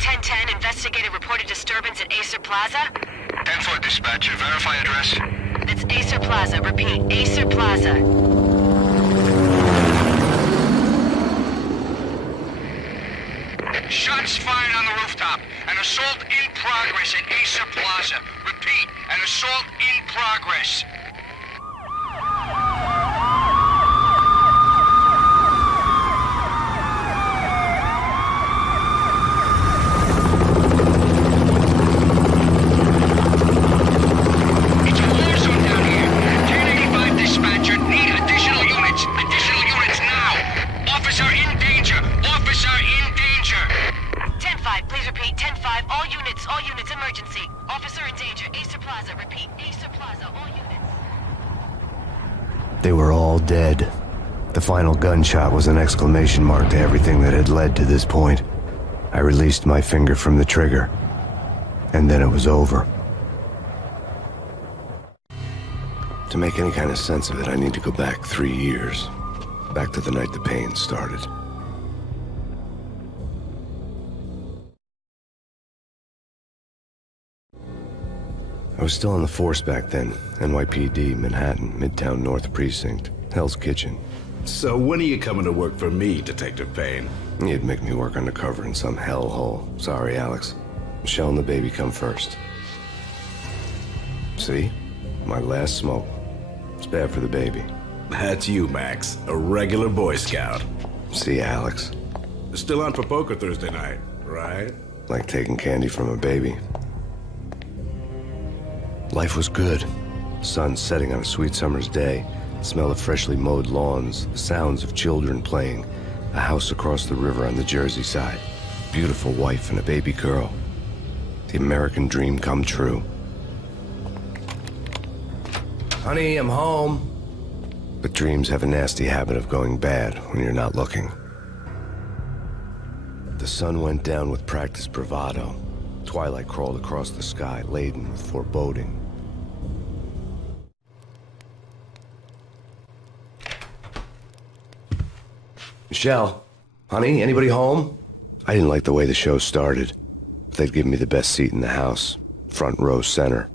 1010, investigated reported disturbance at Acer Plaza. 10-4 dispatcher, verify address. It's Acer Plaza, repeat, Acer Plaza. Shots fired on the rooftop. An assault in progress at Acer Plaza. Repeat, an assault in progress. It's a war zone down here. 1085 dispatcher, need additional units. Additional units now. Officer in danger. Officer in danger. 10-5, please repeat, 10-5, all units, emergency. Officer in danger, Acer Plaza, repeat, Acer Plaza, all units. They were all dead. The final gunshot was an exclamation mark to everything that had led to this point. I released my finger from the trigger, and then it was over. To make any kind of sense of it, I need to go back 3 years. Back to the night the Payne started. I was still on the force back then. NYPD, Manhattan, Midtown North Precinct, Hell's Kitchen. So when are you coming to work for me, Detective Payne? You'd make me work undercover in some hellhole. Sorry, Alex. Michelle and the baby come first. See? My last smoke. It's bad for the baby. That's you, Max. A regular Boy Scout. See, Alex? Still on for poker Thursday night, right? Like taking candy from a baby. Life was good. Sun setting on a sweet summer's day. The smell of freshly mowed lawns. The sounds of children playing. A house across the river on the Jersey side. Beautiful wife and a baby girl. The American dream come true. Honey, I'm home. But dreams have a nasty habit of going bad when you're not looking. The sun went down with practiced bravado. Twilight crawled across the sky, laden with foreboding. Michelle, honey, anybody home? I didn't like the way the show started. They'd give me the best seat in the house, front row center.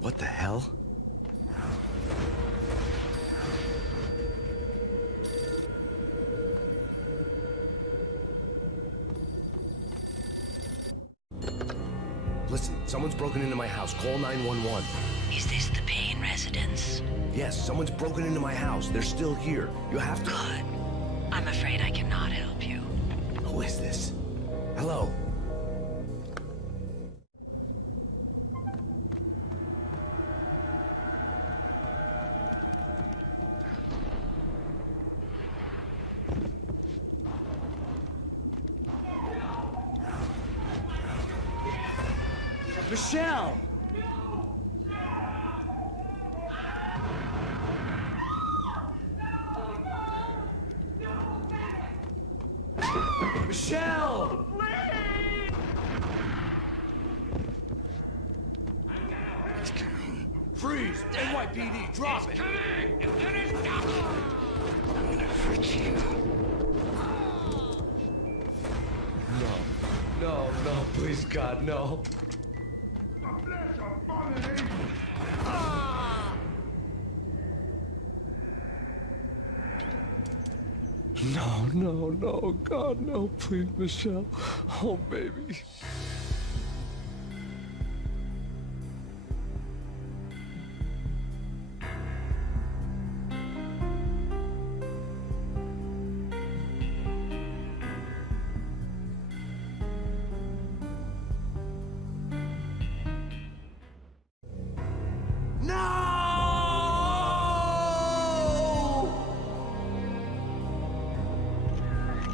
What the hell? Listen, someone's broken into my house. Call 911. Is this the Payne residence? Yes, someone's broken into my house. They're still here. You have to... Good. I'm afraid I cannot help you. Who is this? Hello? Michelle! Michelle! It's coming. Freeze! NYPD, drop it! I'm gonna hurt you. No, please, God, no. No, God, no, please, Michelle. Oh, baby.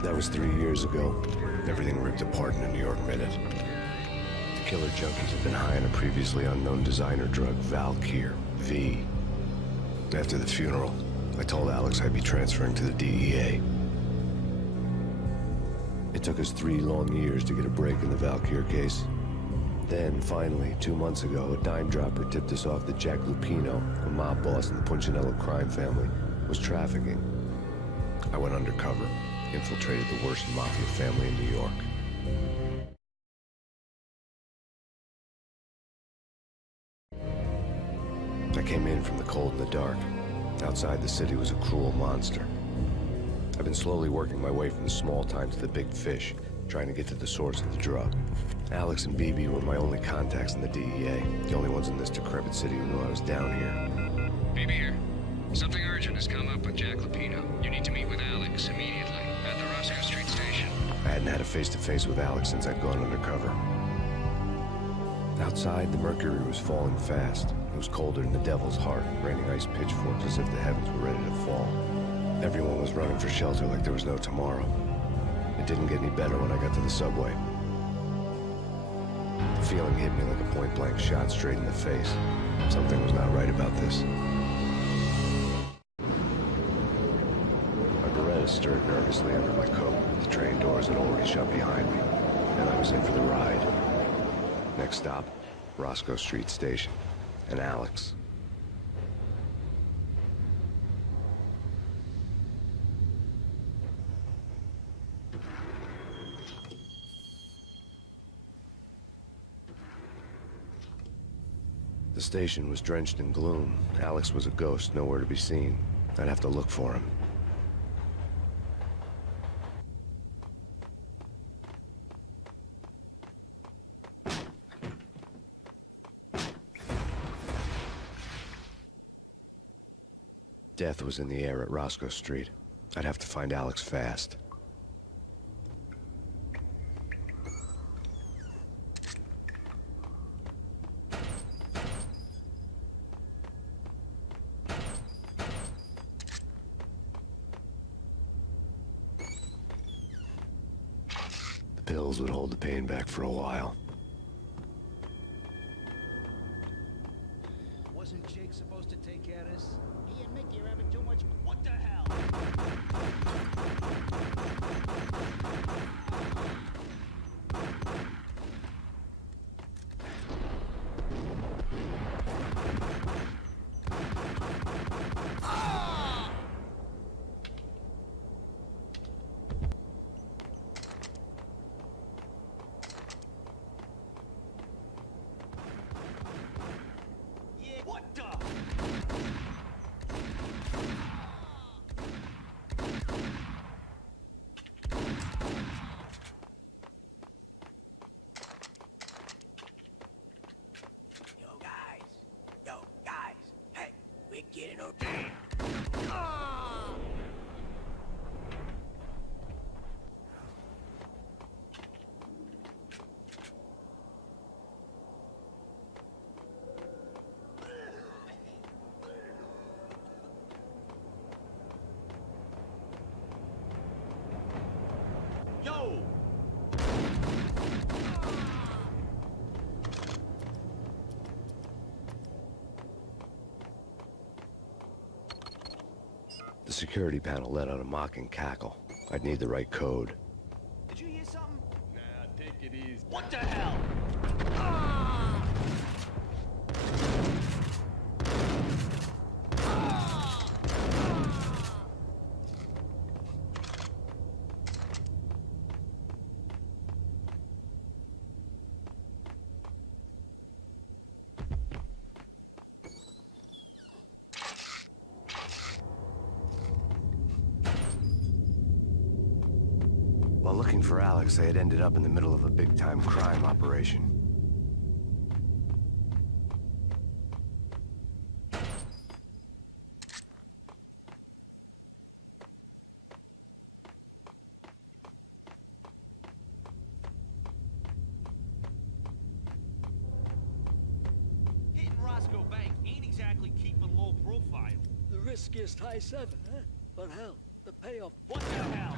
That was 3 years ago. Everything ripped apart in a New York minute. The killer junkies had been high on a previously unknown designer drug, Valkyr, V. After the funeral, I told Alex I'd be transferring to the DEA. It took us 3 long years to get a break in the Valkyr case. Then, finally, 2 months ago, a dime dropper tipped us off that Jack Lupino, a mob boss in the Punchinello crime family, was trafficking. I went undercover, infiltrated the worst mafia family in New York. I came in from the cold and the dark. Outside the city was a cruel monster. I've been slowly working my way from the small time to the big fish, trying to get to the source of the drug. Alex and BB were my only contacts in the DEA, the only ones in this decrepit city who knew I was down here. BB here. Something urgent has come up with Jack Lupino. You need to meet with Alex immediately at the Roscoe Street station. I hadn't had a face-to-face with Alex since I'd gone undercover. Outside, the mercury was falling fast. It was colder than the devil's heart, raining ice pitchforks as if the heavens were ready to fall. Everyone was running for shelter like there was no tomorrow. It didn't get any better when I got to the subway. The feeling hit me like a point-blank shot straight in the face. Something was not right about this. My Beretta stirred nervously under my coat. The train doors had already shut behind me, and I was in for the ride. Next stop, Roscoe Street Station, and Alex. The station was drenched in gloom. Alex was a ghost, nowhere to be seen. I'd have to look for him. Death was in the air at Roscoe Street. I'd have to find Alex fast. The pills would hold the pain back for a while. Wasn't Jake supposed to take care of this? He and Mickey are having too much. What the hell? Yeah, what the? Yo guys, hey, we're getting okay. Yo! The security panel let out a mocking cackle. I'd need the right code. Did you hear something? Nah, take it easy. What the hell? While looking for Alex, they had ended up in the middle of a big-time crime operation. Hitting Roscoe Bank ain't exactly keeping low profile. The riskiest high seven, huh? But hell, the payoff. What the hell?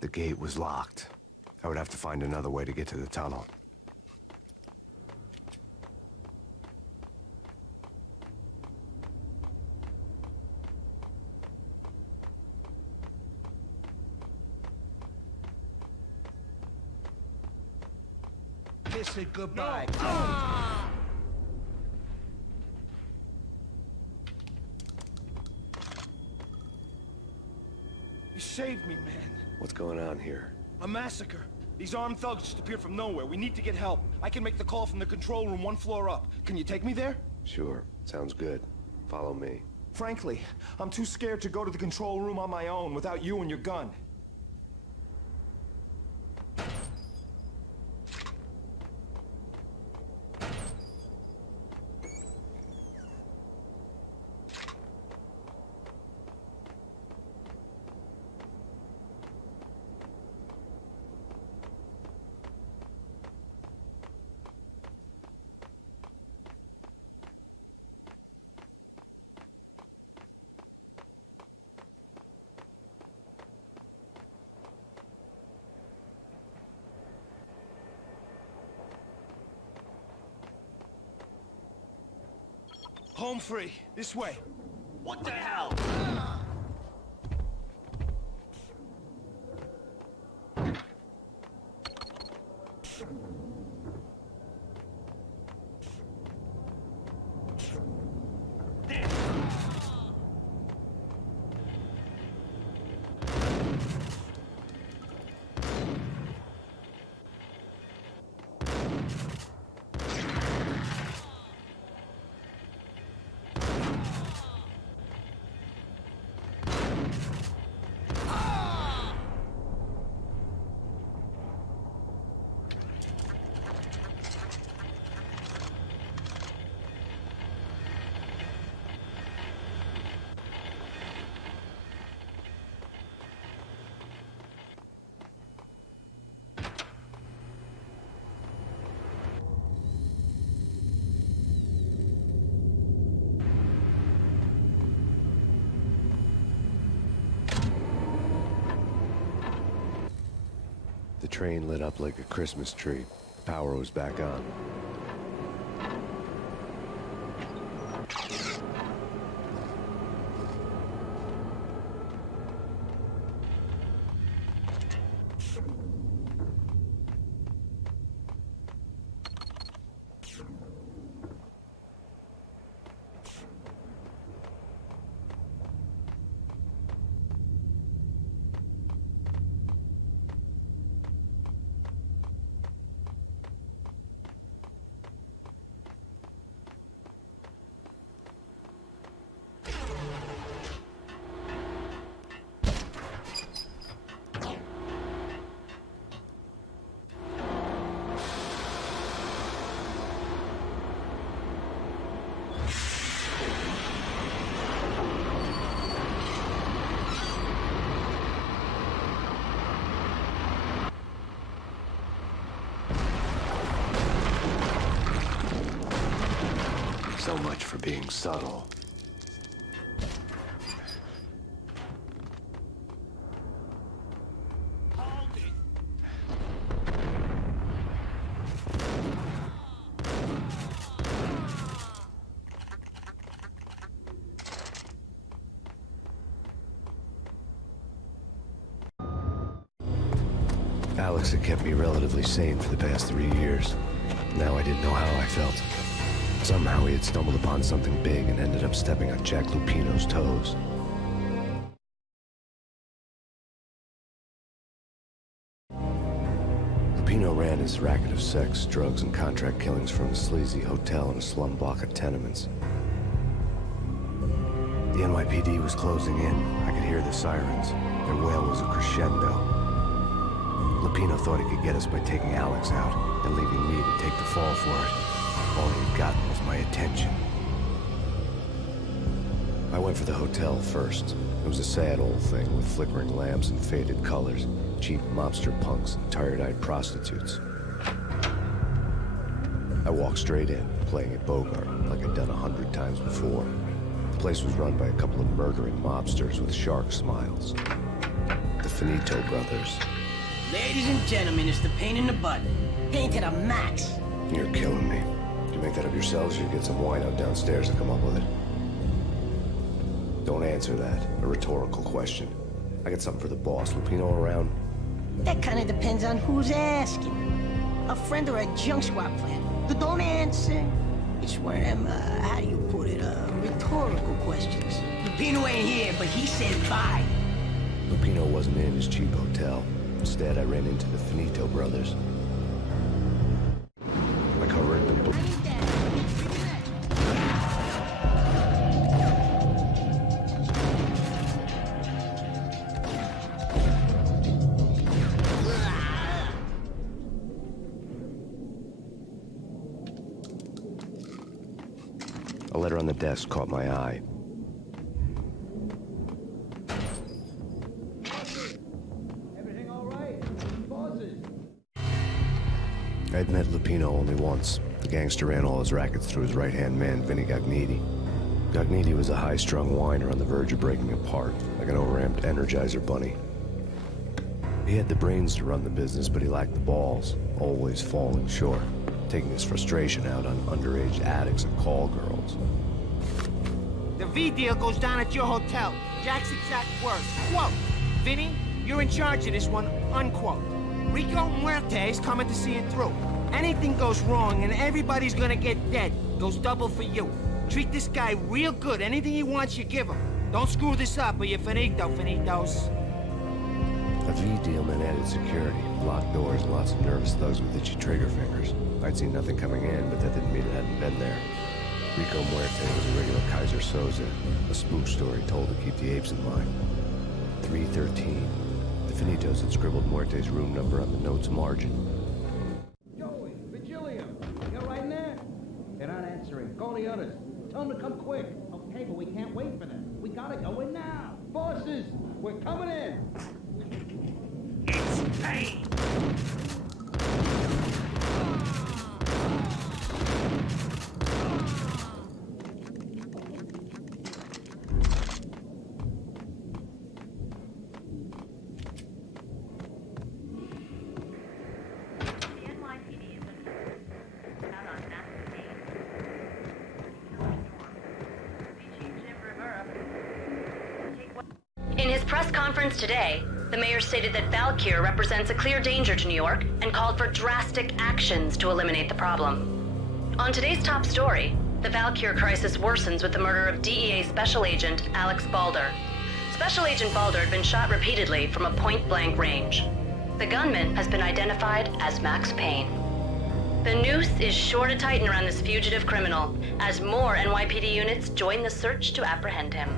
The gate was locked. I would have to find another way to get to the tunnel. Kiss it goodbye. You saved me, man. What's going on here? A massacre. These armed thugs just appeared from nowhere. We need to get help. I can make the call from the control room 1 floor up. Can you take me there? Sure, sounds good. Follow me. Frankly, I'm too scared to go to the control room on my own without you and your gun. Home free. This way. What the hell? The train lit up like a Christmas tree. Power was back on. So much for being subtle. Hold it. Alex had kept me relatively sane for the past 3 years. Now I didn't know how I felt. Somehow he had stumbled upon something big and ended up stepping on Jack Lupino's toes. Lupino ran his racket of sex, drugs, and contract killings from a sleazy hotel in a slum block of tenements. The NYPD was closing in. I could hear the sirens. Their wail was a crescendo. Lupino thought he could get us by taking Alex out and leaving me to take the fall for it. All he'd gotten was my attention. I went for the hotel first. It was a sad old thing with flickering lamps and faded colors, cheap mobster punks and tired-eyed prostitutes. I walked straight in, playing at Bogart like I'd done 100 times before. The place was run by a couple of murdering mobsters with shark smiles. The Finito brothers. Ladies and gentlemen, it's the Payne in the butt. Payne to the max. You're killing me. Did you make that up yourselves or you get some wine out downstairs to come up with it? Don't answer that. A rhetorical question. I got something for the boss. Lupino around? That kind of depends on who's asking. A friend or a junk squad plan. But don't answer. It's one of them, how do you put it, rhetorical questions. Lupino ain't here, but he said bye. Lupino wasn't in his cheap hotel. Instead, I ran into the Finito brothers. My cover had been booked. A letter on the desk caught my eye. Everything all right? Bosses. I'd met Lupino only once. The gangster ran all his rackets through his right-hand man, Vinny Gagniti. Gagniti was a high-strung whiner on the verge of breaking apart, like an overamped Energizer bunny. He had the brains to run the business, but he lacked the balls, always falling short, taking his frustration out on underage addicts and call girls. The V deal goes down at your hotel. Jack's exact words. Quote, Vinny, you're in charge of this one, unquote. Rico Muerte's coming to see it through. Anything goes wrong and everybody's gonna get dead. Goes double for you. Treat this guy real good. Anything he wants, you give him. Don't screw this up or you're finito, finitos. A V deal meant added security, locked doors, and lots of nervous thugs with itchy trigger fingers. I'd seen nothing coming in, but that didn't mean it hadn't been there. Rico Muerte was a regular Kaiser Soze, a spook story told to keep the apes in mind. 313. The Finitos had scribbled Muerte's room number on the note's margin. Joey, Virgilio, you're right in there? They're not answering. Call the others. Tell them to come quick. Okay, but we can't wait for them. We gotta go in now. Bosses, we're coming in. It's Payne! In his press conference today, the mayor stated that Valkyr represents a clear danger to New York and called for drastic actions to eliminate the problem. On today's top story, the Valkyr crisis worsens with the murder of DEA Special Agent Alex Balder. Special Agent Balder had been shot repeatedly from a point-blank range. The gunman has been identified as Max Payne. The noose is sure to tighten around this fugitive criminal as more NYPD units join the search to apprehend him.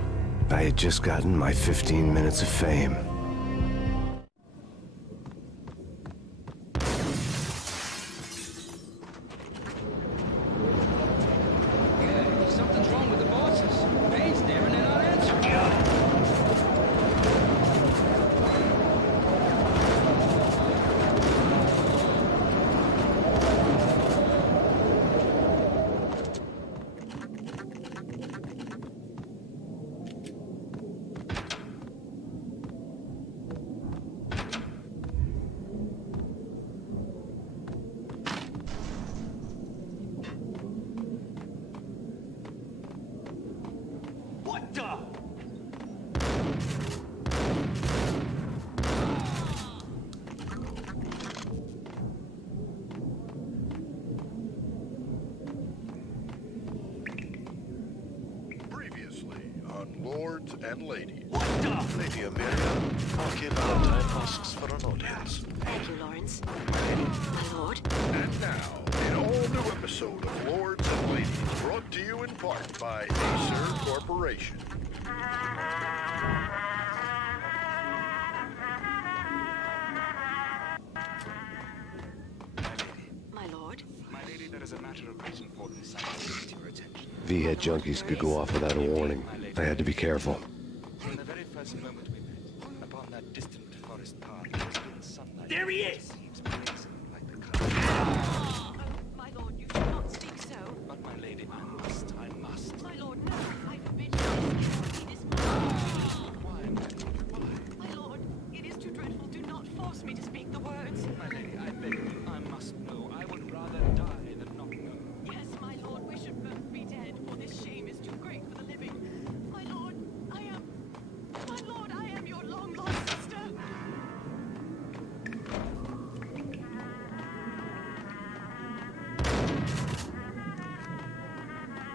I had just gotten my 15 minutes of fame. Yeah, something's wrong with the bosses. Payne's there and they're not answering. What the? Previously on Lords and Ladies. What the? Lady Amelia, Marquis Valentine asks for an audience. Thank you, Lawrence. My My lord. And now, an all-new episode of Lords and Ladies, brought to you in part by Acer Corporation. My lord. My lady, there is a matter of great importance I must bring to your attention. V-head junkies could go off without a warning. I had to be careful. From the very first moment we met, upon that distant forest path, there has been sunlight. There he is! Seems blazing like the color. My lord, you should not speak so. But my lady, I must. My lord, no. I forbid you. This Why, my lord, why? My lord, it is too dreadful. Do not force me to speak the words. My lady, I beg you, I must know. I would rather die than not know. Yes, my lord, we should both be dead, for this shame is too great for the living. My lord, I am your long-lost sister.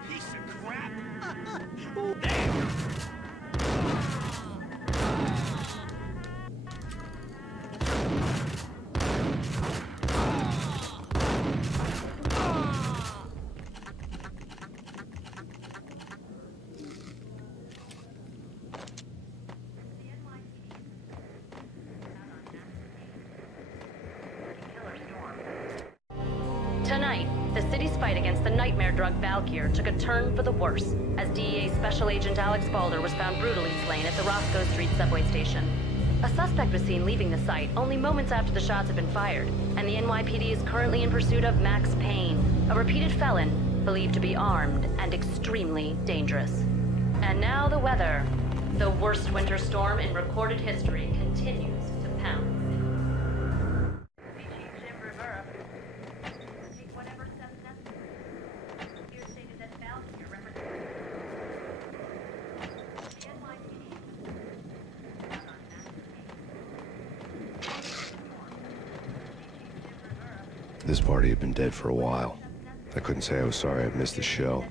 Piece of crap! Tonight, the city's fight against the nightmare drug Valkyr took a turn for the worse, as DEA Special Agent Alex Balder was found brutally slain at the Roscoe Street subway station. A suspect was seen leaving the site only moments after the shots had been fired, and the NYPD is currently in pursuit of Max Payne, a repeated felon believed to be armed and extremely dangerous. And now the weather. The worst winter storm in recorded history continues to pound. This party had been dead for a while. I couldn't say I was sorry I'd missed the show.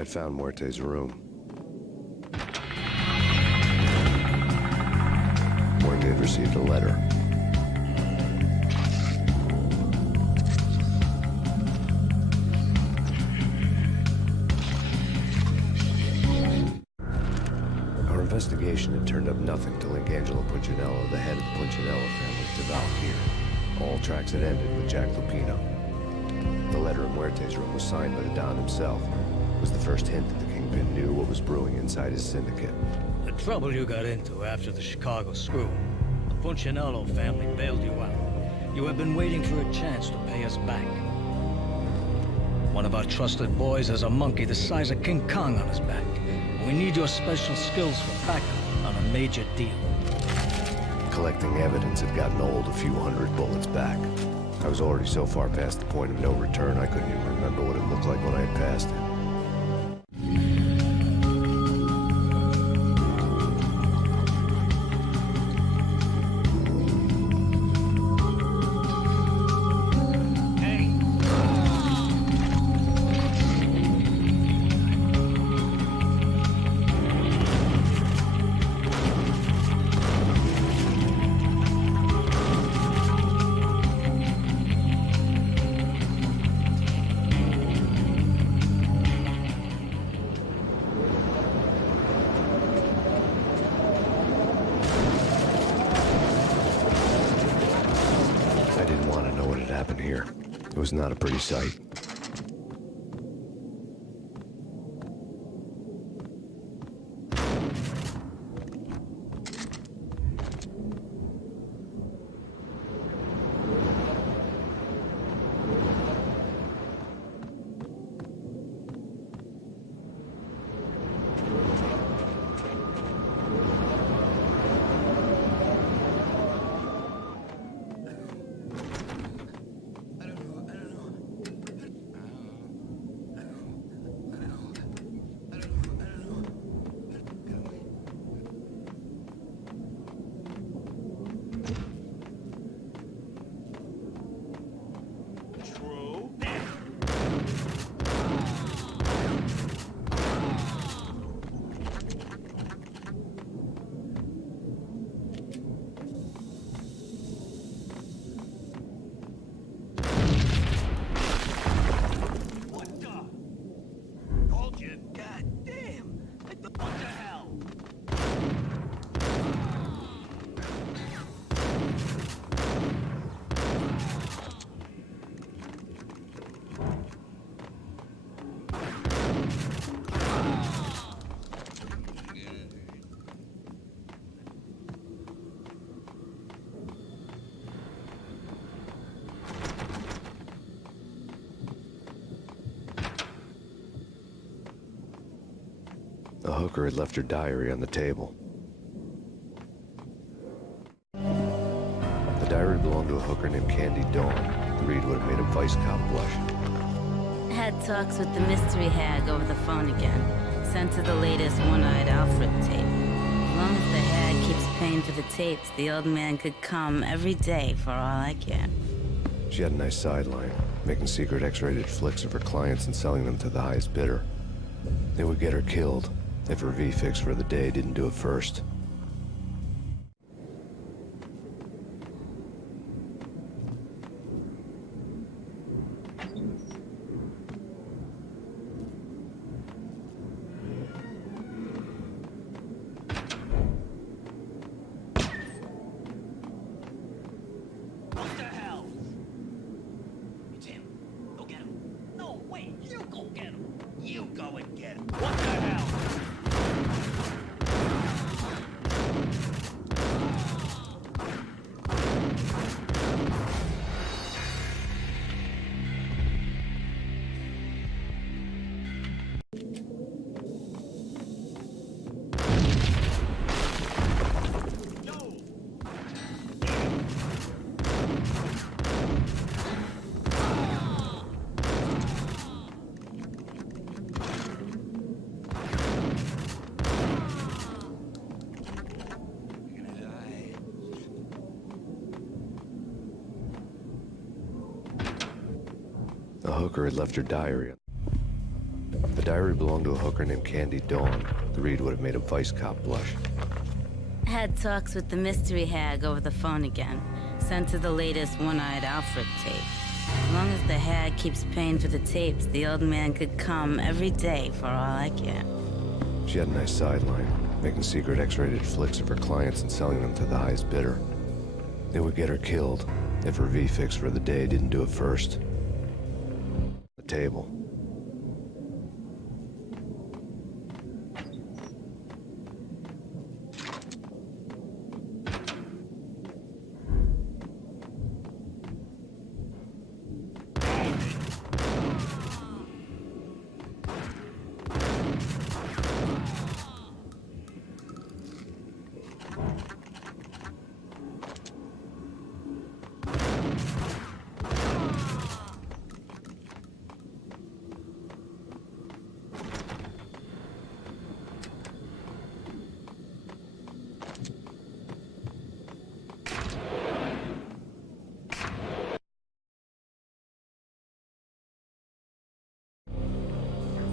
I'd found Muerte's room. Muerte had received a letter. Our investigation had turned up nothing to link Angelo Punchinello, the head of the Punchinello family, to Valkyr. All tracks had ended with Jack Lupino. The letter in Muerte's room was signed by the Don himself. It was the first hint that the Kingpin knew what was brewing inside his syndicate. The trouble you got into after the Chicago screw. The Punchinello family bailed you out. You have been waiting for a chance to pay us back. One of our trusted boys has a monkey the size of King Kong on his back. We need your special skills for backup on a major deal. Collecting evidence had gotten old a few hundred bullets back. I was already so far past the point of no return, I couldn't even remember what it looked like when I had passed it. Here. It was not a pretty sight. A hooker had left her diary on the table. The diary belonged to a hooker named Candy Dawn. The read would have made a vice cop blush. Had talks with the mystery hag over the phone again. Sent her the latest one-eyed Alfred tape. As long as the hag keeps paying for the tapes, the old man could come every day for all I care. She had a nice sideline, making secret X-rated flicks of her clients and selling them to the highest bidder. They would get her killed if her V-fix for the day didn't do it first. What the hell? It's him. Go get him. No, wait, you go get him. You go and get him. What the hell? A hooker had left her diary. The diary belonged to a hooker named Candy Dawn. The read would have made a vice cop blush. Had talks with the mystery hag over the phone again. Sent her the latest one-eyed Alfred tape. As long as the hag keeps paying for the tapes, the old man could come every day for all I care. She had a nice sideline, making secret X-rated flicks of her clients and selling them to the highest bidder. They would get her killed if her V-fix for the day didn't do it first. The table.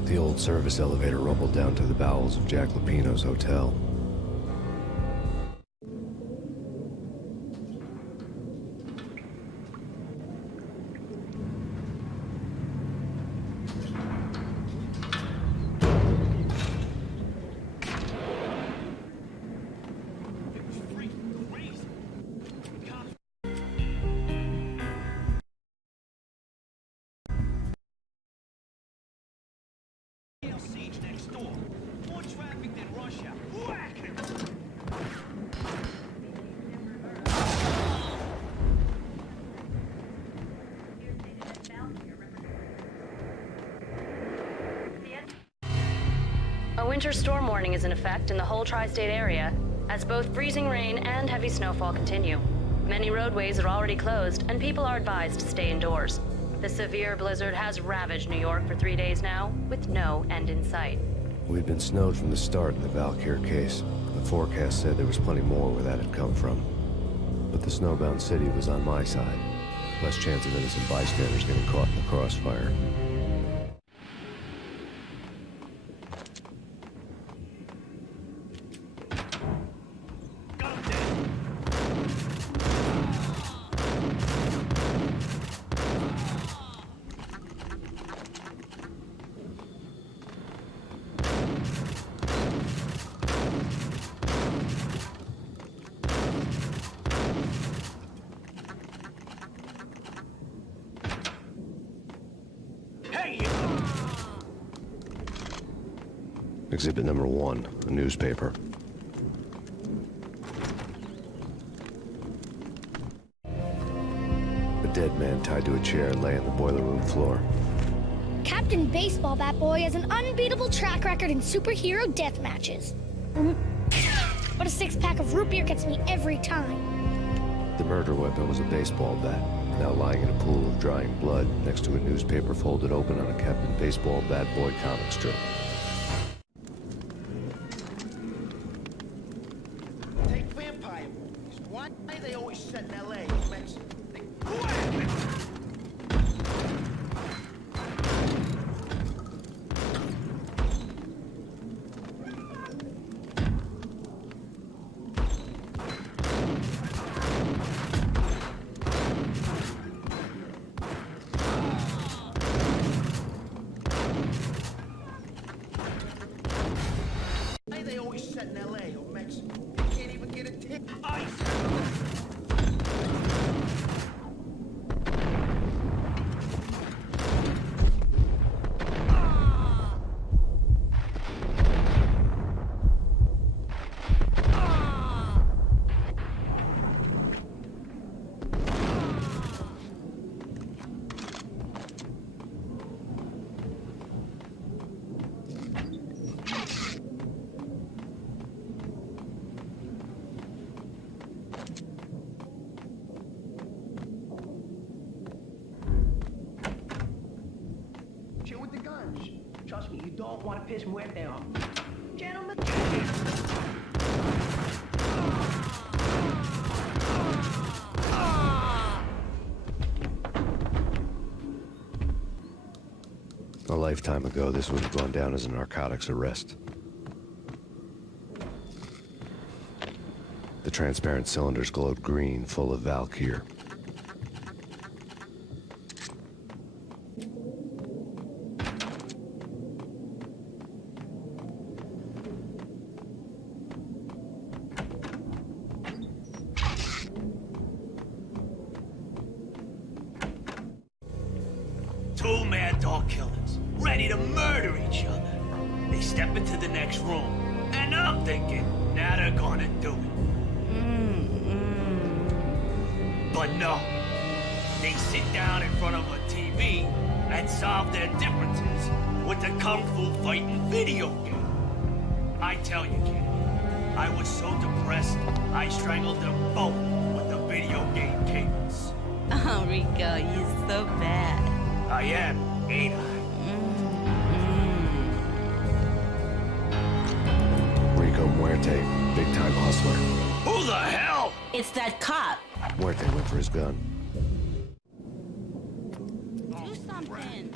The old service elevator rumbled down to the bowels of Jack Lupino's hotel. Siege next door. More traffic than rush hour. Whack him! A winter storm warning is in effect in the whole tri-state area, as both freezing rain and heavy snowfall continue. Many roadways are already closed, and people are advised to stay indoors. The severe blizzard has ravaged New York for 3 days now, with no end in sight. We'd been snowed from the start in the Valkyr case. The forecast said there was plenty more where that had come from. But the snowbound city was on my side. Less chance of innocent bystanders getting caught in the crossfire. Exhibit number 1, a newspaper. A dead man tied to a chair lay on the boiler room floor. Captain Baseball Bat Boy has an unbeatable track record in superhero death matches. But a six-pack of root beer gets me every time. The murder weapon was a baseball bat, now lying in a pool of drying blood next to a newspaper folded open on a Captain Baseball Bat Boy comic strip. Take vampire movies. Why are they always set in L.A. or Mexico? Why are they always set in L.A. or Mexico? They can't even get a tip. Ice! Chill with the guns. Trust me, you don't want to piss Muerte off. Gentlemen. A lifetime ago, this would have gone down as a narcotics arrest. The transparent cylinders glowed green, full of Valkyr. Two mad dog killers, ready to murder each other. They step into the next room, and I'm thinking, now they're gonna do it. But no, they sit down in front of a TV and solve their differences with the Kung Fu fighting video game. I tell you, kid, I was so depressed, I strangled them both with the video game cables. Oh, Rico, you're so bad. I am, ain't I? Rico Muerte, big-time hustler. Who the hell? It's that cop. Muerte went for his gun. Do something.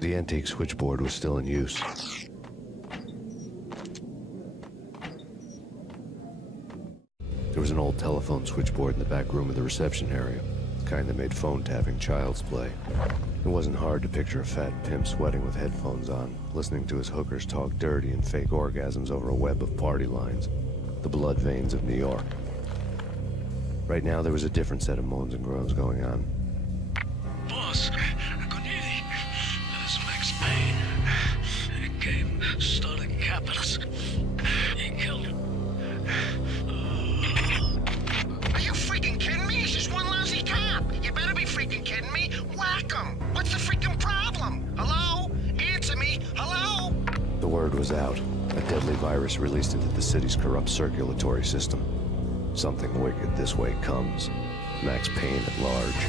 The antique switchboard was still in use. There was an old telephone switchboard in the back room of the reception area, the kind that made phone tapping child's play. It wasn't hard to picture a fat pimp sweating with headphones on, listening to his hookers talk dirty and fake orgasms over a web of party lines, the blood veins of New York. Right now, there was a different set of moans and groans going on. Boss, good evening. This is Max Payne. Came, started Cap was out, a deadly virus released into the city's corrupt circulatory system. Something wicked this way comes. Max Payne at large.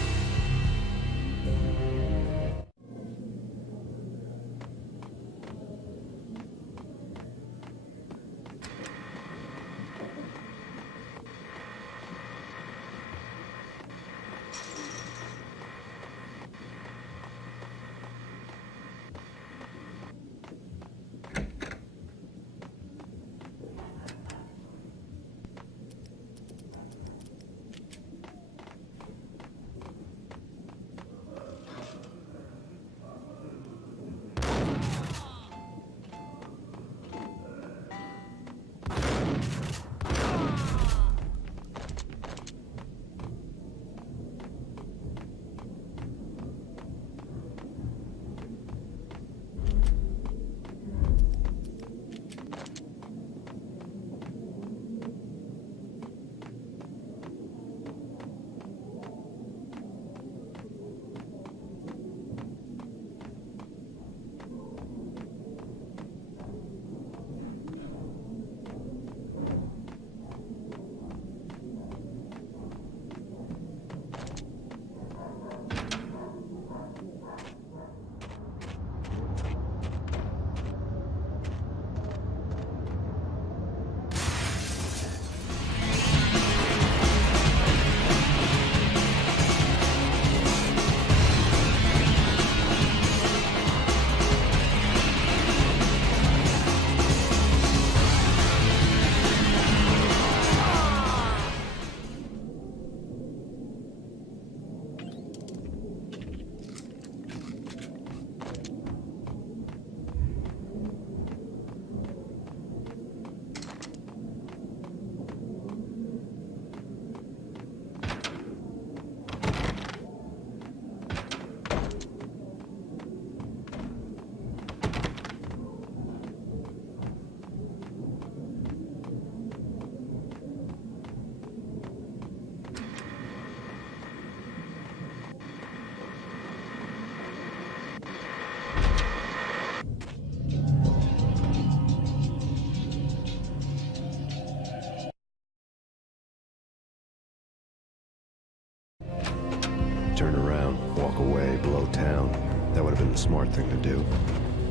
Turn around, walk away, blow town. That would have been the smart thing to do.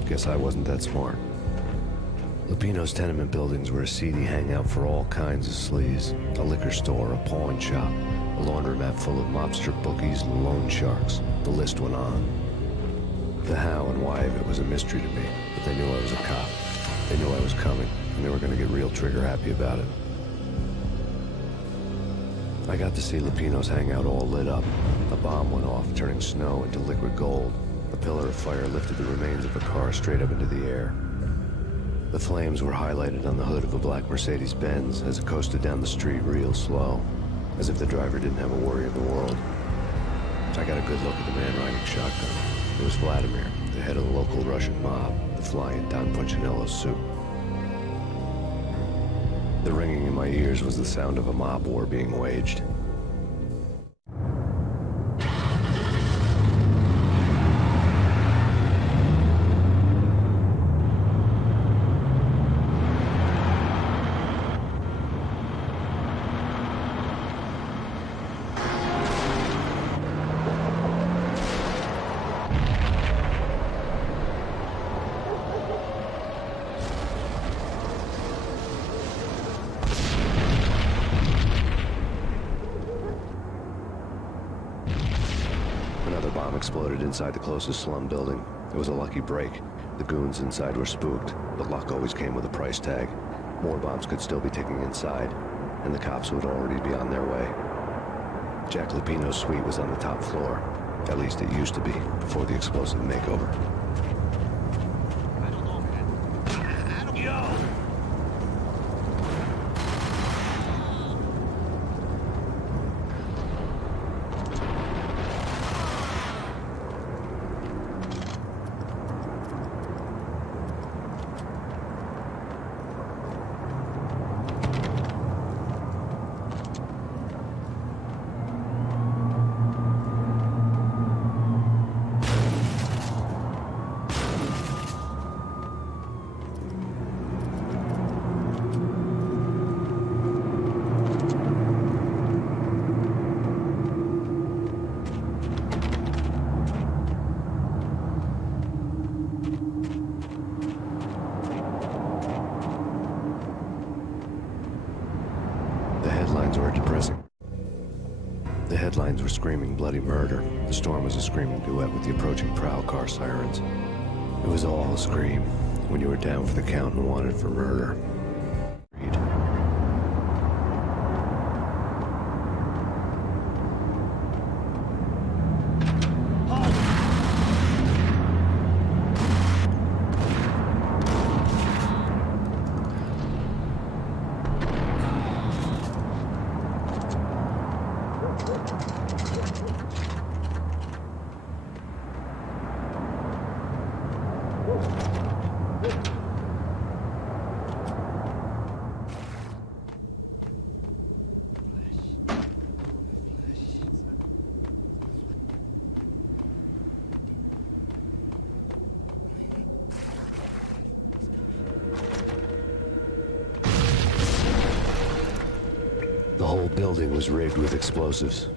Guess I wasn't that smart. Lupino's tenement buildings were a seedy hangout for all kinds of sleaze. A liquor store, a pawn shop, a laundromat full of mobster bookies and loan sharks. The list went on. The how and why of it was a mystery to me, but they knew I was a cop. They knew I was coming, and they were going to get real trigger-happy about it. I got to see Lupino's hangout all lit up. A bomb went off, turning snow into liquid gold. A pillar of fire lifted the remains of a car straight up into the air. The flames were highlighted on the hood of a black Mercedes-Benz as it coasted down the street real slow, as if the driver didn't have a worry in the world. I got a good look at the man riding shotgun. It was Vladimir, the head of the local Russian mob, the fly in Don Punchinello's soup. The ringing in my ears was the sound of a mob war being waged. Another bomb exploded inside the closest slum building. It was a lucky break. The goons inside were spooked, but luck always came with a price tag. More bombs could still be ticking inside, and the cops would already be on their way. Jack Lupino's suite was on the top floor. At least it used to be, before the explosive makeover. headlines were depressing. The headlines were screaming bloody murder. The storm was a screaming duet with the approaching prowl car sirens. It was all a scream when you were down for the count and wanted for murder. The whole building was rigged with explosives.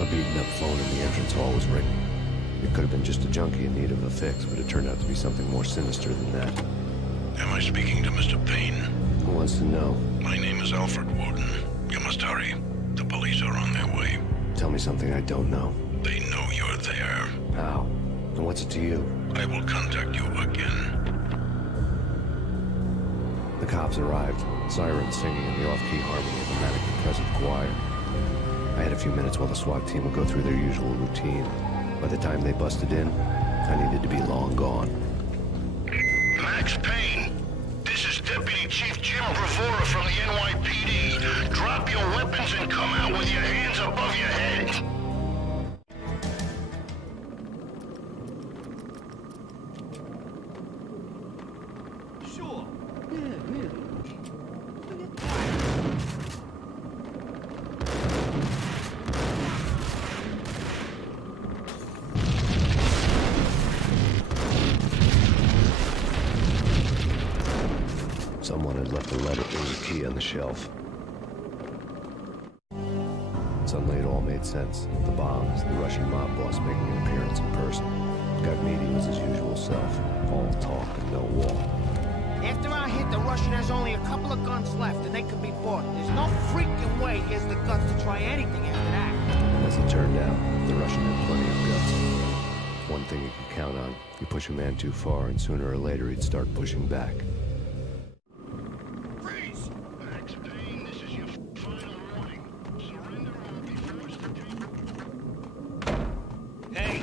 A beaten-up phone in the entrance hall was ringing. It could have been just a junkie in need of a fix, but it turned out to be something more sinister than that. Am I speaking to Mr. Payne? Who wants to know? My name is Alfred Woden. You must hurry. The police are on their way. Tell me something I don't know. They know you're there. How? And what's it to you? I will contact you again. The cops arrived, sirens singing in the off-key harmony of a manically present choir. I had a few minutes while the SWAT team would go through their usual routine. By the time they busted in, I needed to be long gone. Max Payne, this is Deputy Chief Jim Bravura from the NYPD. Drop your weapons and come out with your hands above your head. Sure. Yeah, really. Someone had left a letter. There was a key on the shelf. Suddenly it all made sense. The bombs, the Russian mob boss making an appearance in person. Gagmiti was his usual self. All talk and no walk. After our hit, the Russian has only a couple of guns left, and they can be bought. There's no freaking way he has the guts to try anything after that. As it turned out, the Russian had plenty of guts. One thing you could count on, you push a man too far, and sooner or later he'd start pushing back. Freeze! Max Payne, this is your final warning. Surrender or be forced to take... Hey!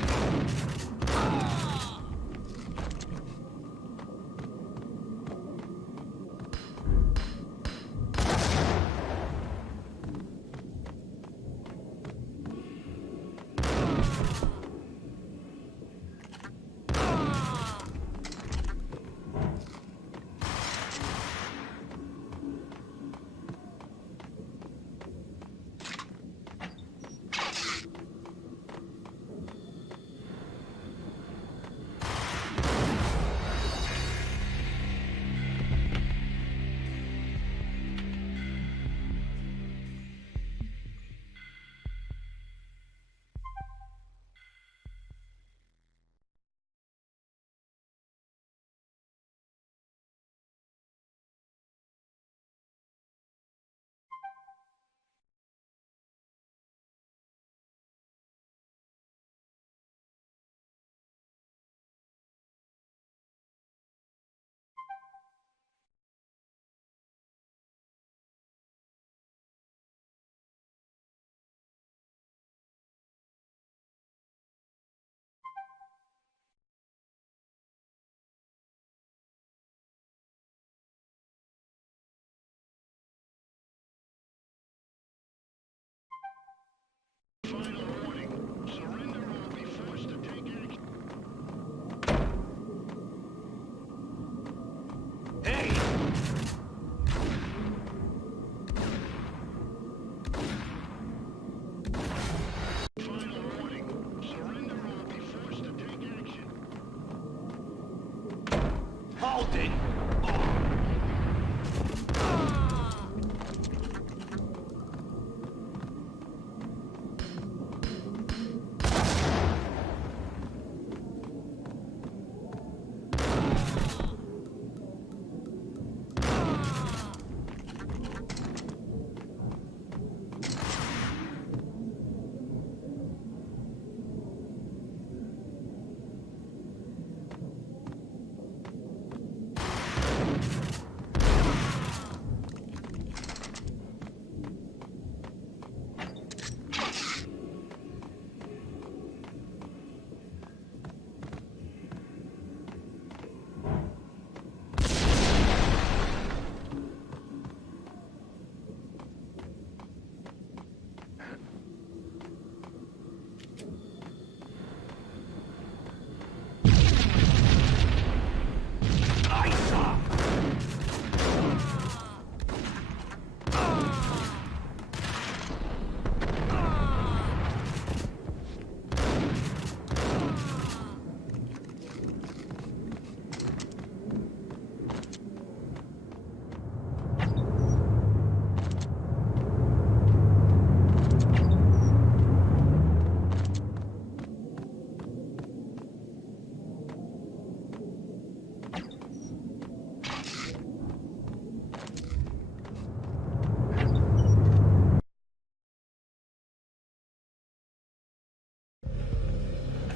Halden!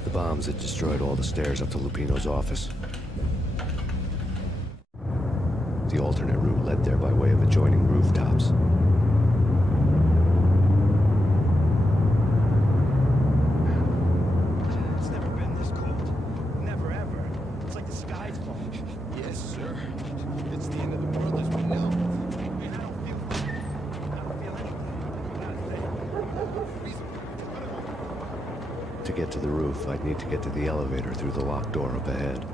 The bombs had destroyed all the stairs up to Lupino's office. The alternate route led there by way of adjoining rooftops. It's never been this cold. Never ever. It's like the sky's falling. Yes, sir. It's the end of the world as we know. Man, I don't feel anything. To get to the roof, I'd need to get to the elevator through the locked door up ahead.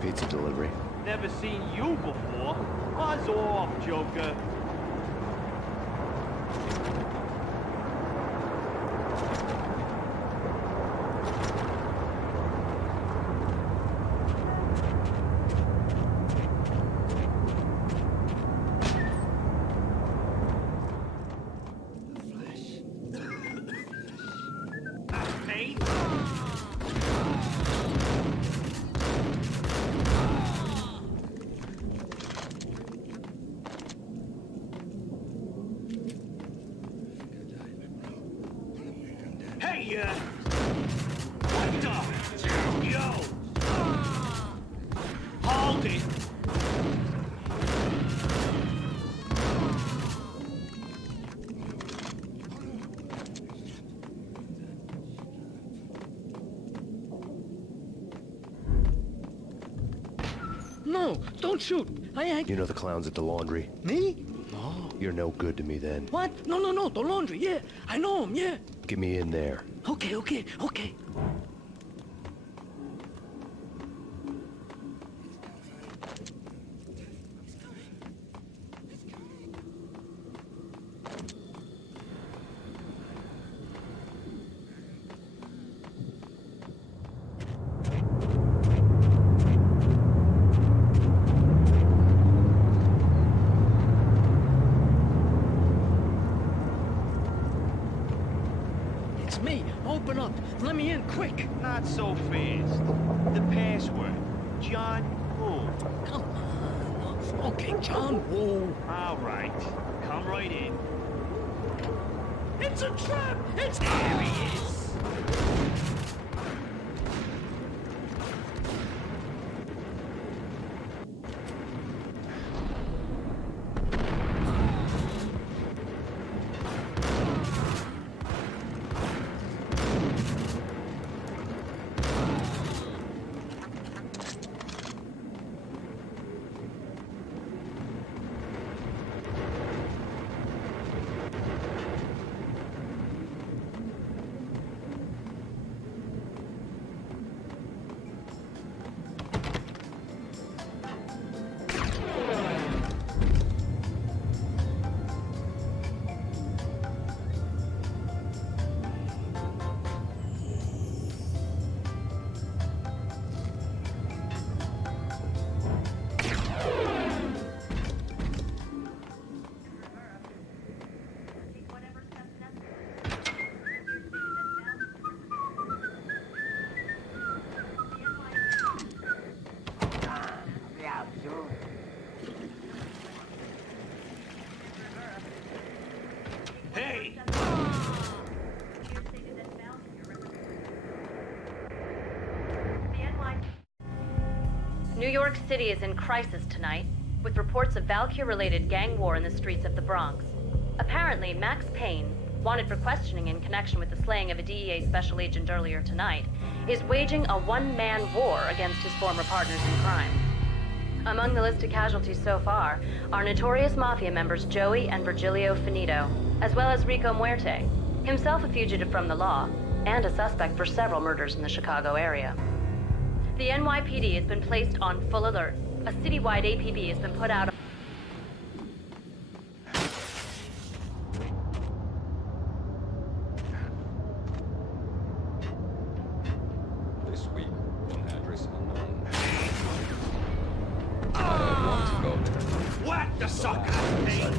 Pizza delivery. Never seen you before. Buzz off, Joker. Payne? Hey, what the? Yo! Hold it! No, don't shoot. You know the clowns at the laundry? Me? No. You're no good to me then. What? No, the laundry, yeah. I know him, yeah. Get me in there. Okay. It's me. Open up. Let me in, quick. Not so fast. The password. John Woo. Come on. Okay, John Woo. All right. Come right in. It's a trap! It's... There he is. New York City is in crisis tonight, with reports of Valkyr-related gang war in the streets of the Bronx. Apparently, Max Payne, wanted for questioning in connection with the slaying of a DEA special agent earlier tonight, is waging a one-man war against his former partners in crime. Among the list of casualties so far are notorious mafia members Joey and Virgilio Finito, as well as Rico Muerte, himself a fugitive from the law, and a suspect for several murders in the Chicago area. The NYPD has been placed on full alert. A citywide APB has been put out. This week, one address unknown. I don't want to go there. Whack the sucker! That's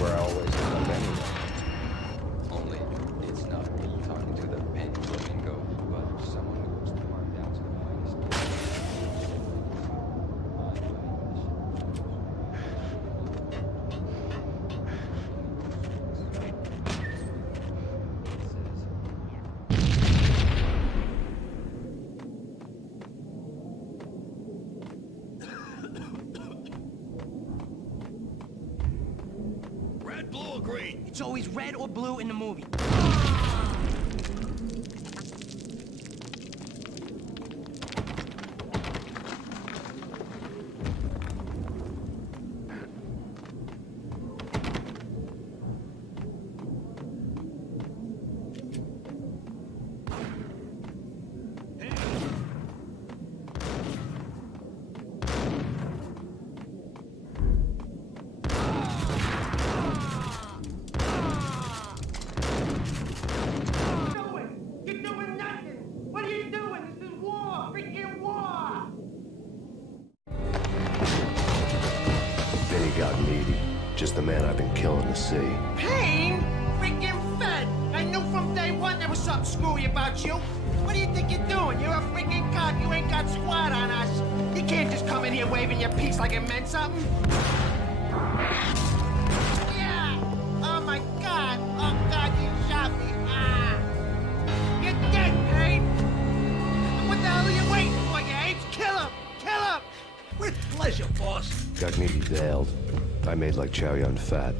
where I always end up anyway. Only, it's not me talking to the pink flamingo, but someone who was marked down to the finest. Red, blue, or green? It's always red or blue in the movie. You're doing nothing! What are you doing? This is war! Freaking war! Vinny got meaty. Just the man I've been killing to see. Payne? Freaking fed! I knew from day one there was something screwy about you. What do you think you're doing? You're a freaking cop. You ain't got squat on us. You can't just come in here waving your piece like it meant something. Yeah! Oh my God! Oh God, you shot me! Ah! You're dead, Payne! What the hell are you waiting for, you apes? Kill him! Kill him! With pleasure, boss. Gagnetti bailed. I made like Chow Yun Fat.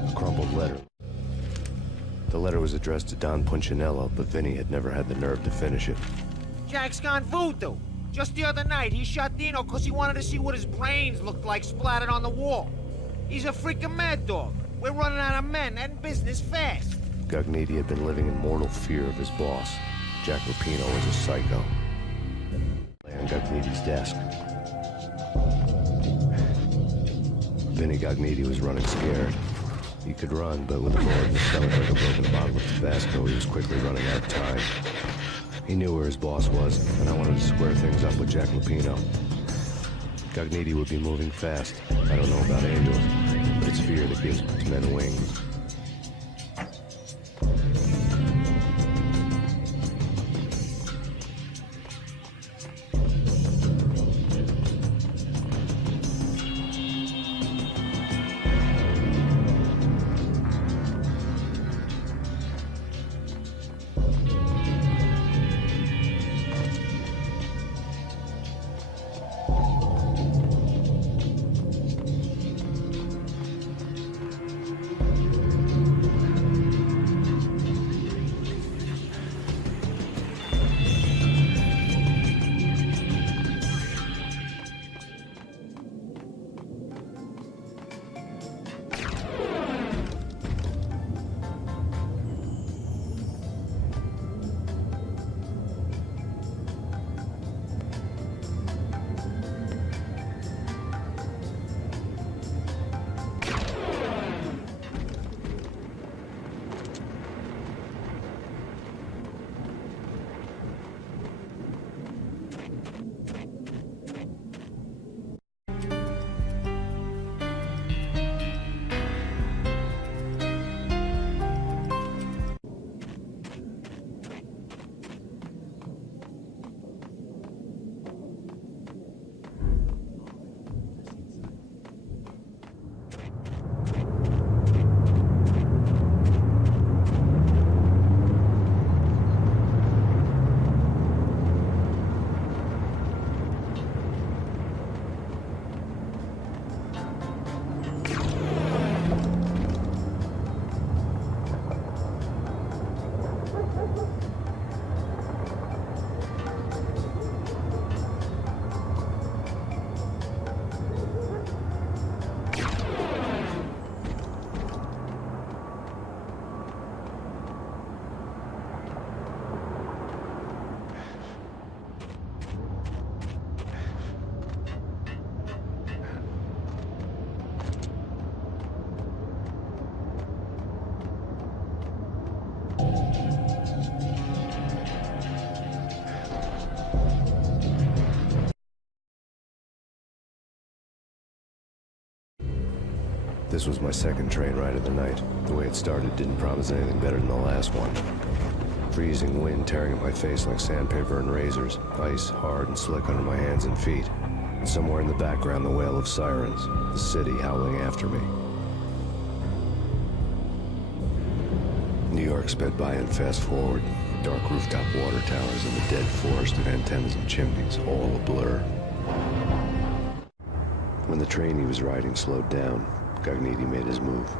A crumpled letter. The letter was addressed to Don Punchinello, but Vinny had never had the nerve to finish it. Jack's gone voodoo. Just the other night, he shot Dino because he wanted to see what his brains looked like splattered on the wall. He's a freaking mad dog. We're running out of men and business fast. Gagnetti had been living in mortal fear of his boss. Jack Lupino was a psycho. Lay on Gagnetti's desk. Vinny Gagnetti was running scared. He could run, but with a bullet in his stomach like a broken bottle of Tabasco, he was quickly running out of time. He knew where his boss was, and I wanted to square things up with Jack Lupino. Gagnetti would be moving fast. I don't know about angels, but it's fear that gives men wings. This was my second train ride of the night. The way it started didn't promise anything better than the last one. Freezing wind tearing at my face like sandpaper and razors, ice hard and slick under my hands and feet. And somewhere in the background, the wail of sirens, the city howling after me. New York sped by in fast forward. Dark rooftop water towers and the dead forest of antennas and chimneys, all a blur. When the train he was riding slowed down, Gagniti made his move.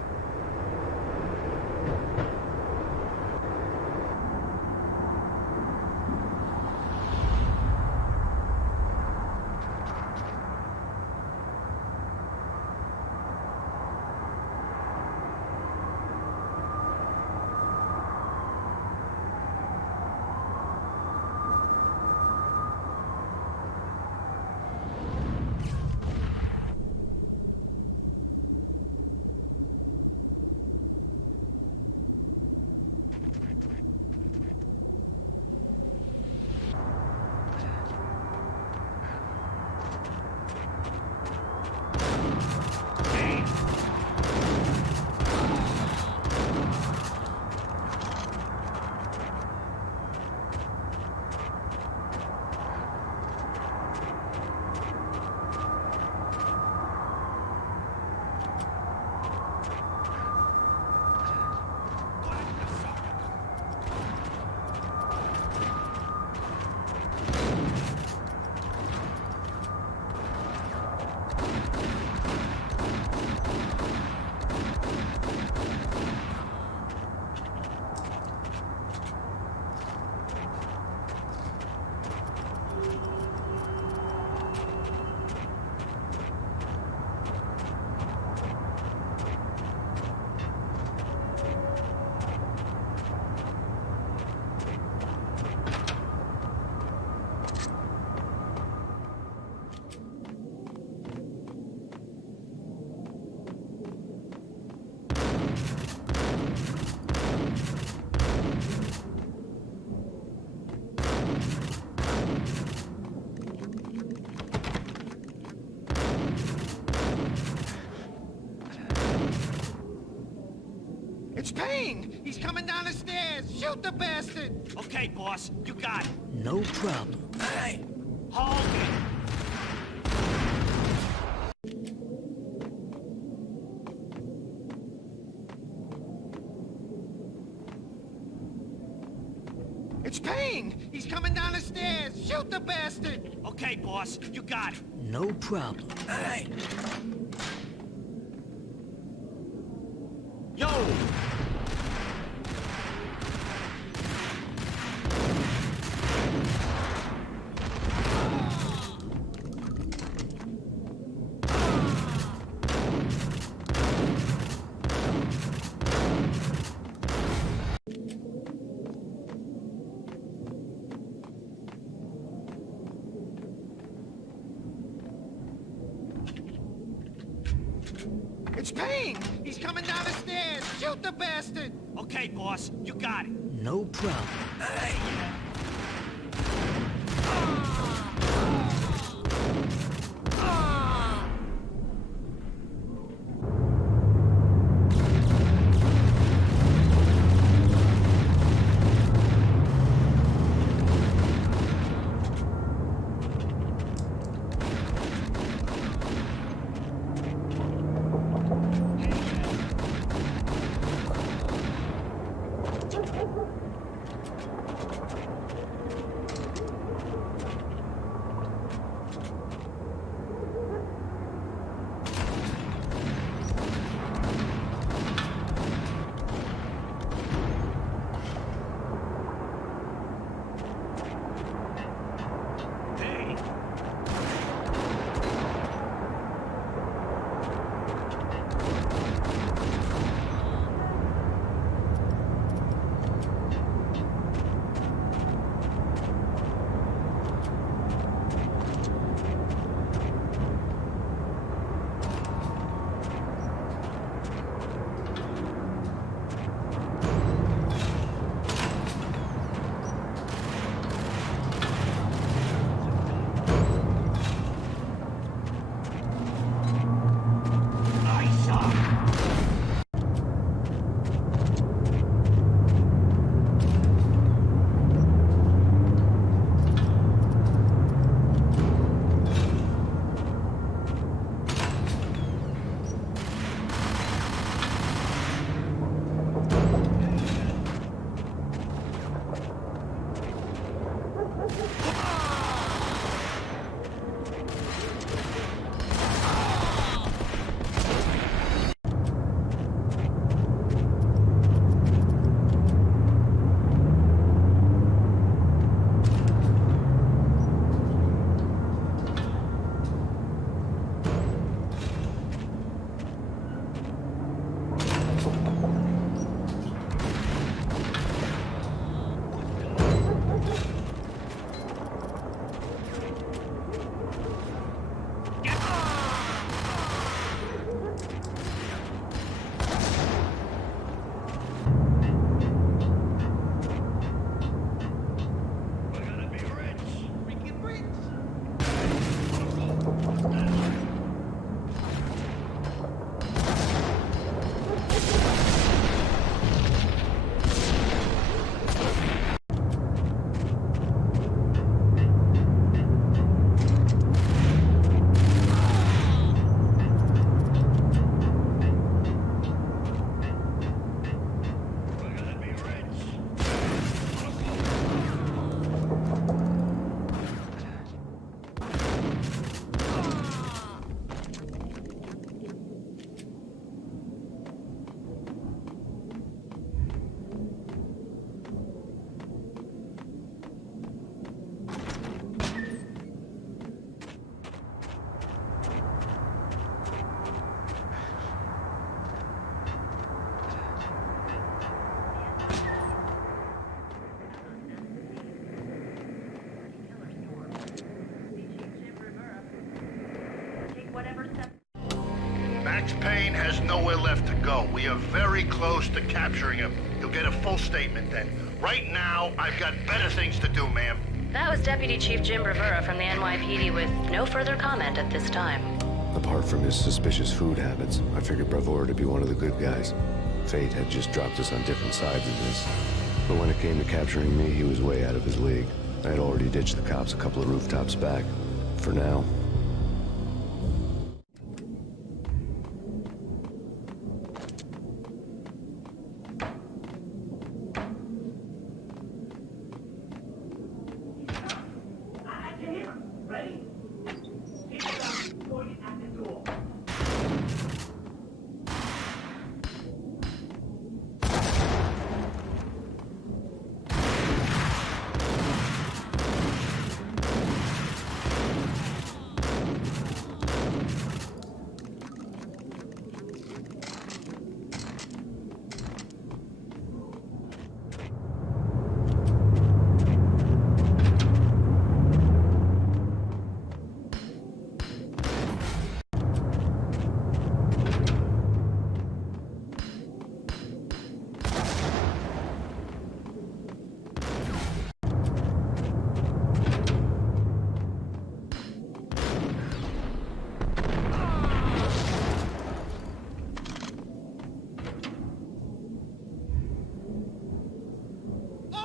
It's Payne! He's coming down the stairs! Shoot the bastard! Okay, boss, you got it. No problem. Hey, hold it. It's Payne! He's coming down the stairs! Shoot the bastard! Okay, boss, you got it. No problem. Hey. Yo! It's Payne! He's coming down the stairs! Shoot the bastard! Okay, boss, you got it. No problem. Hey. Max Payne has nowhere left to go. We are very close to capturing him. You'll get a full statement then. Right now, I've got better things to do, ma'am. That was Deputy Chief Jim Rivera from the NYPD with no further comment at this time. Apart from his suspicious food habits, I figured Bravura to be one of the good guys. Fate had just dropped us on different sides of this. But when it came to capturing me, he was way out of his league. I had already ditched the cops a couple of rooftops back. For now.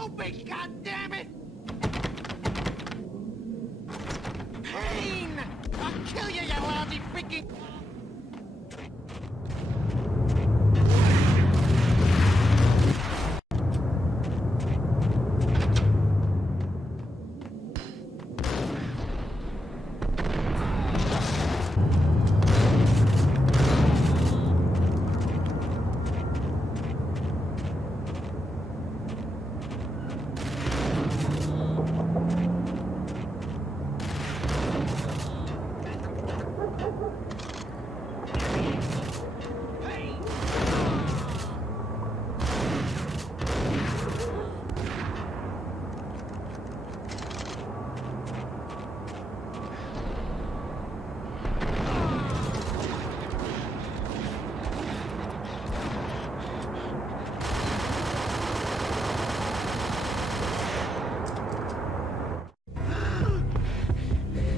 Open, goddammit! Payne! I'll kill you, you lousy freaking...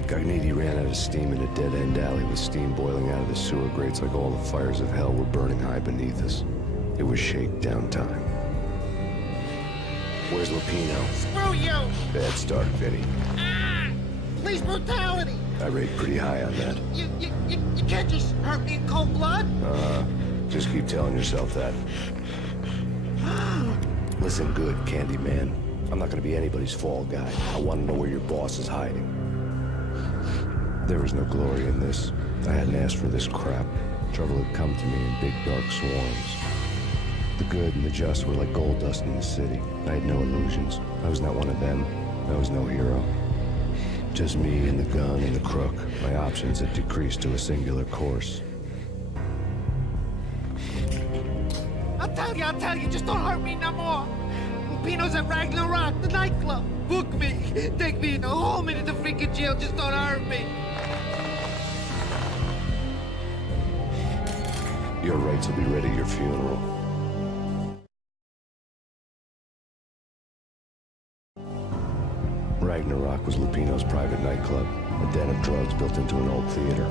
Cogniti ran out of steam in a dead-end alley with steam boiling out of the sewer grates like all the fires of hell were burning high beneath us. It was shakedown time. Where's Lupino? Screw you! Bad start, Vinny. Ah! Police brutality! I rate pretty high on that. You can't just hurt me in cold blood? Just keep telling yourself that. Listen good, Candyman. I'm not gonna be anybody's fall guy. I want to know where your boss is hiding. There was no glory in this. I hadn't asked for this crap. Trouble had come to me in big dark swarms. The good and the just were like gold dust in the city. I had no illusions. I was not one of them. I was no hero. Just me and the gun and the crook. My options had decreased to a singular course. I'll tell you, just don't hurt me no more. Pino's at Ragnarok, the nightclub. Book me. Take me in the whole minute to freaking jail, just don't hurt me. Your rights will be ready at your funeral. Ragnarok was Lupino's private nightclub, a den of drugs built into an old theater.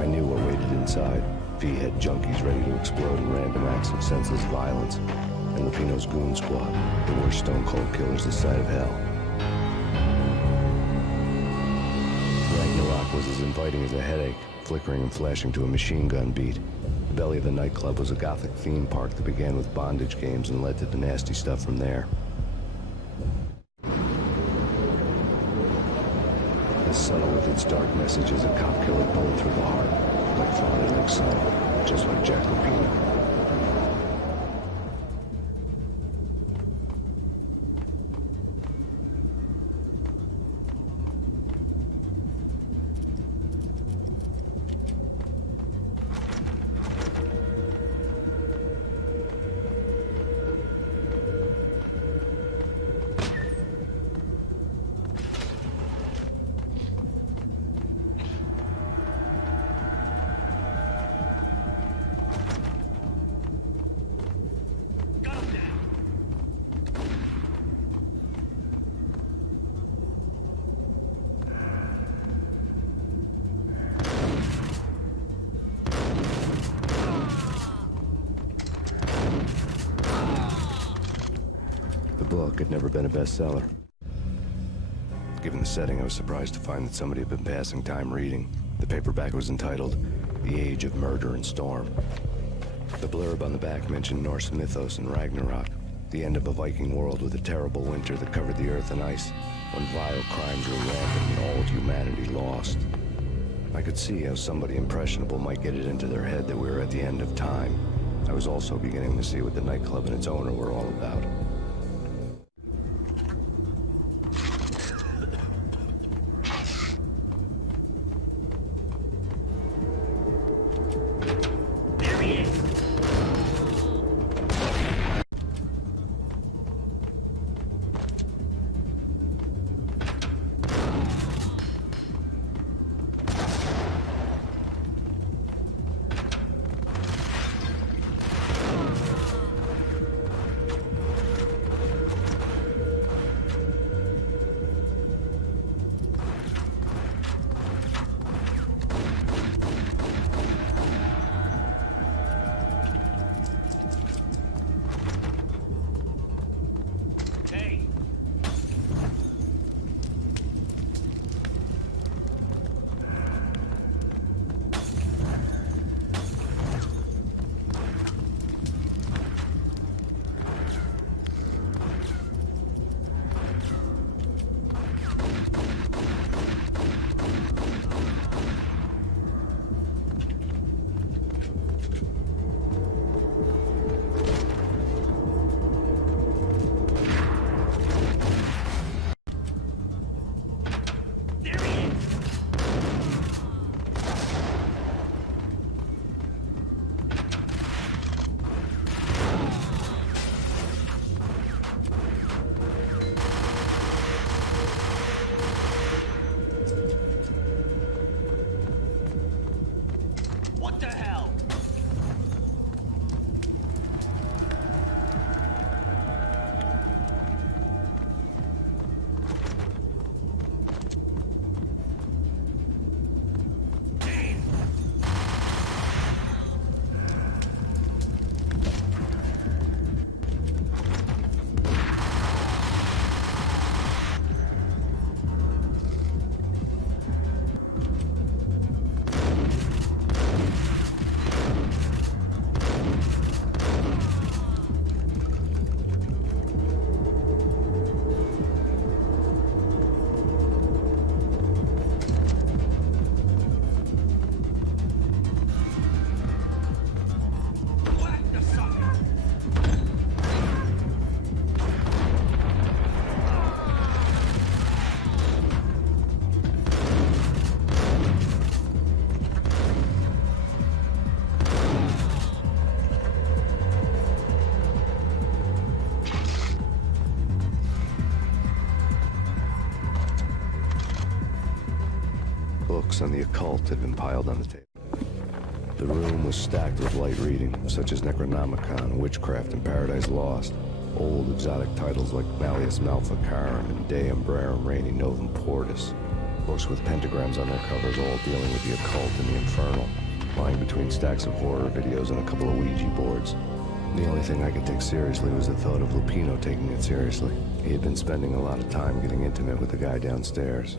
I knew what waited inside. V-head junkies ready to explode in random acts of senseless violence. And Lupino's goon squad, the worst stone-cold killers this side of hell. Ragnarok was as inviting as a headache, flickering and flashing to a machine gun beat. The belly of the nightclub was a gothic theme park that began with bondage games and led to the nasty stuff from there. As subtle with its dark message as a cop killer bullet through the heart, like father, like son, just like Jack Lupino. book had never been a bestseller. Given the setting, I was surprised to find that somebody had been passing time reading. The paperback was entitled The Age of Murder and Storm. The blurb on the back mentioned Norse mythos and Ragnarok, the end of a Viking world with a terrible winter that covered the earth in ice, when vile crimes were rampant and all humanity lost. I could see how somebody impressionable might get it into their head that we were at the end of time. I was also beginning to see what the nightclub and its owner were all about. What the hell? Books on the occult had been piled on the table. The room was stacked with light reading, such as Necronomicon, Witchcraft, and Paradise Lost. Old exotic titles like Malleus Maleficarum and De Umbrarum Reini Novum Portus. Books with pentagrams on their covers, all dealing with the occult and the infernal, lying between stacks of horror videos and a couple of Ouija boards. The only thing I could take seriously was the thought of Lupino taking it seriously. He had been spending a lot of time getting intimate with the guy downstairs.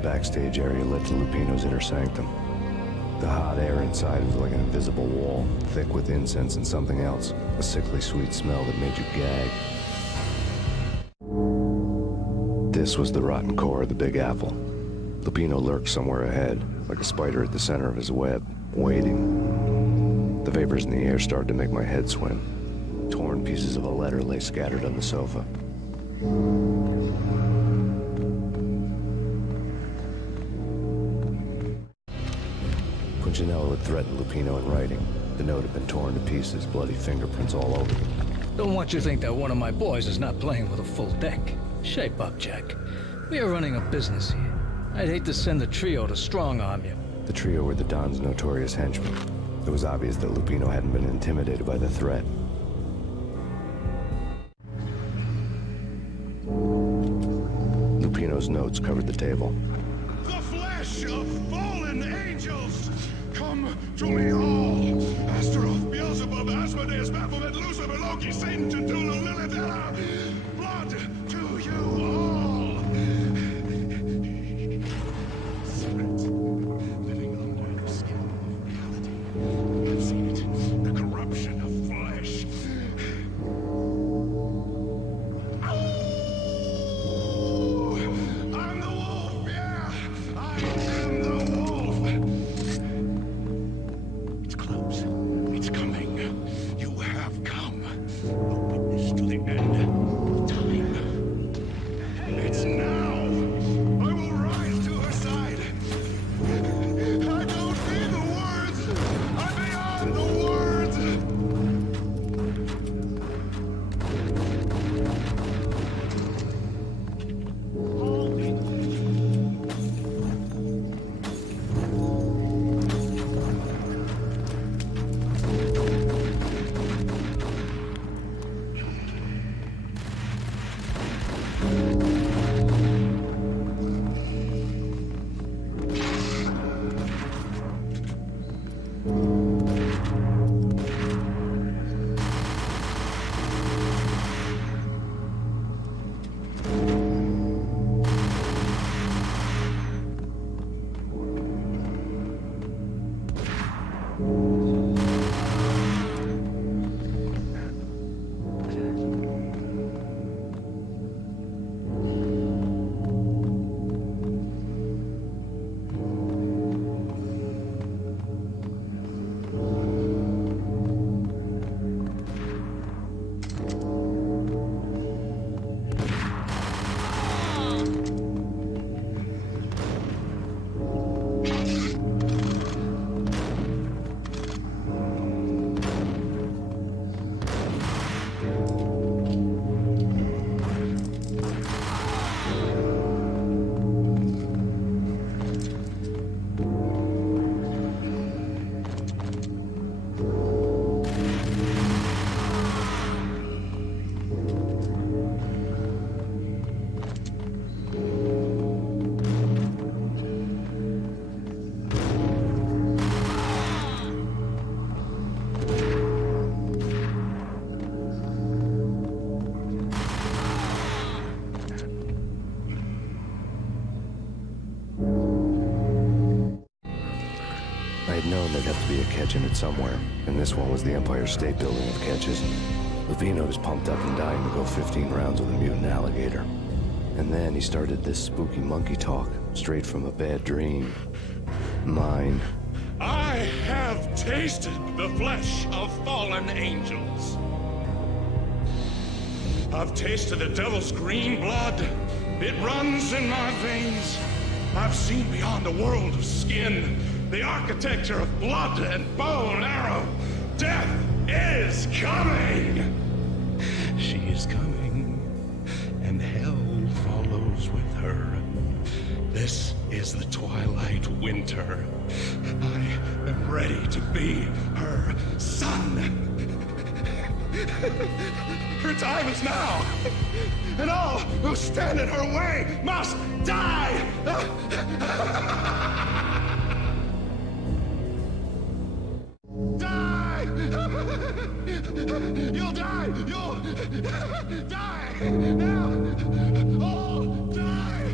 the backstage area led to Lupino's inner sanctum. The hot air inside was like an invisible wall, thick with incense and something else, a sickly sweet smell that made you gag. This was the rotten core of the Big Apple. Lupino lurked somewhere ahead, like a spider at the center of his web, waiting. The vapors in the air started to make my head swim. Torn pieces of a letter lay scattered on the sofa. Punchinello had threatened Lupino in writing. The note had been torn to pieces, bloody fingerprints all over it. Don't want you to think that one of my boys is not playing with a full deck. Shape up, Jack. We are running a business here. I'd hate to send the trio to strong-arm you. The trio were the Don's notorious henchmen. It was obvious that Lupino hadn't been intimidated by the threat. Lupino's notes covered the table. The flesh of fallen angels, come to me all. Astaroth, Beelzebub, Asmodeus, Baphomet, Lucifer, Loki, Satan, Cthulhu, Lilith, Ella. Blood to you all. Spirit, living under the skin of reality. I've seen it, the corruption of flesh. I'm the wolf, yeah! I am the wolf! It's close. It's coming. You have come. A witness to the end of time. It's now! I will rise to her side. I don't need the words! I'm beyond the words! I had known there'd have to be a catch in it somewhere, and this one was the Empire State Building of catches. Lupino was pumped up and dying to go 15 rounds with a mutant alligator. And then he started this spooky monkey talk, straight from a bad dream. Mine. I have tasted the flesh of fallen angels. I've tasted the devil's green blood. It runs in my veins. I've seen beyond the world of skin, the architecture of blood and bow and arrow. Death is coming! She is coming, and hell follows with her. This is the twilight winter. I am ready to be her son. Her time is now, and all who stand in her way must die! Die! You'll die! You'll die! Now! All die!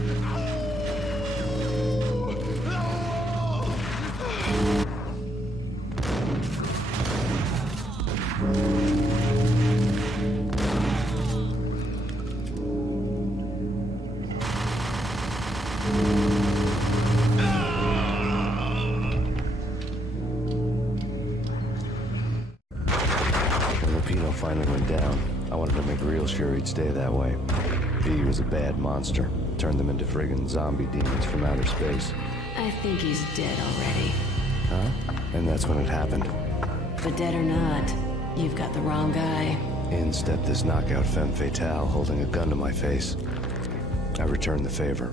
finally went down, I wanted to make real sure he'd stay that way. V was a bad monster. Turned them into friggin' zombie demons from outer space. I think he's dead already. Huh? And that's when it happened. But dead or not, you've got the wrong guy. In stepped this knockout femme fatale holding a gun to my face. I returned the favor.